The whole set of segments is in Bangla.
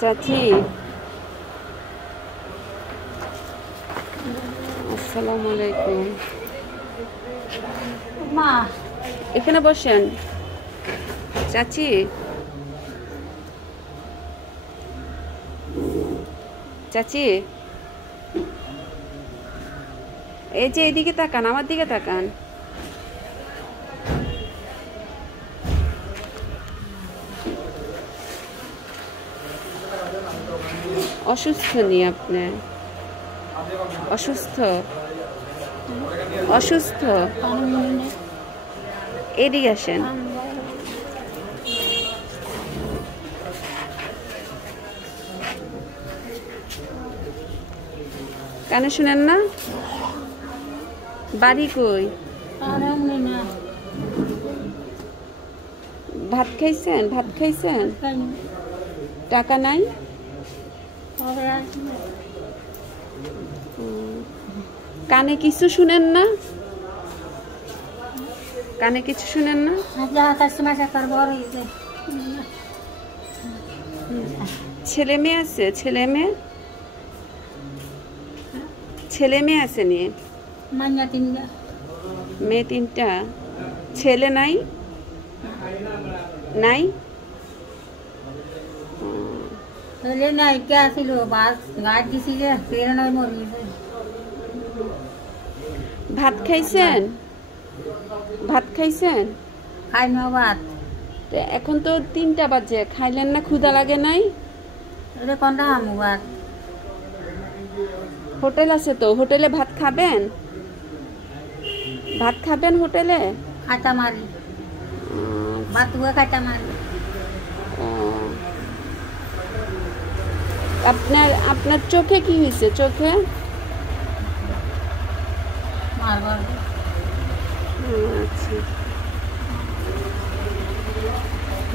চাচি আসসালামু আলাইকুম। মা এখানে বসেন চাচি। চাচি এই যে এদিকে তাকান, আমার দিকে তাকান। অসুস্থ নি আপনি? অসুস্থ অসুস্থ এদিকে আসেন। কানে শুনেন না? বাড়ি কই? ভাত খাইছেন? ভাত খাইছেন? টাকা নাই? কানে কিছু শুনেন না? কানে কিছু শুনেন না? ছেলে মেয়ে আছে? ছেলে মেয়ে ছেলে মেয়ে আছে নিয়ে? মেয়ে 3টা। ছেলে নাই? নাই? ভাত খাইছেন? ভাত খাইছেন? খাই না ভাত। এখন তো 3টা বাজে, খাইলেন না? ক্ষুধা লাগে নাই? ভাত হোটেল আছে তো, হোটেলে ভাত খাবেন? ভাত খাবেন হোটেলে? খাটা মারি ভাত খাটা মারি। আপনার আপনার চোখে কি হয়েছে? চোখে আচ্ছা,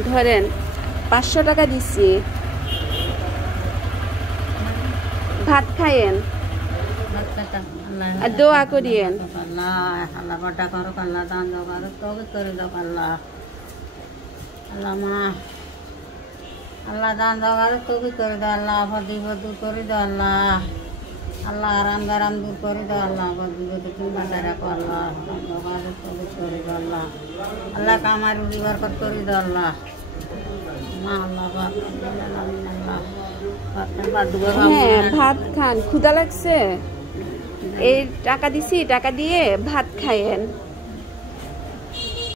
ধরেন 500 টাকা দিচ্ছি, ভাত খাইয়েন আর দোয়া করিয়েন। আল্লাহ বড় করো, আল্লাহ দান দাও, তবে করে দাও আল্লাহ। আল্লাহ মা আল্লাহ দান দাও, তবে করে দাও আল্লাহ। বদি দূর করে দাও আল্লাহ। আল্লাহ আরাম গারাম দূর করে দাও আল্লাহ। বদি তুমি বাসায় রাখো আল্লাহ। তবে করে দাও আল্লাহ। আল্লাহ কামার রুজিবার করে দাও আল্লাহ। মা আল্লাহ হ্যাঁ ভাত খান, ক্ষুধা লাগছে। এই টাকা দিছি, টাকা দিয়ে ভাত খাইয়েন।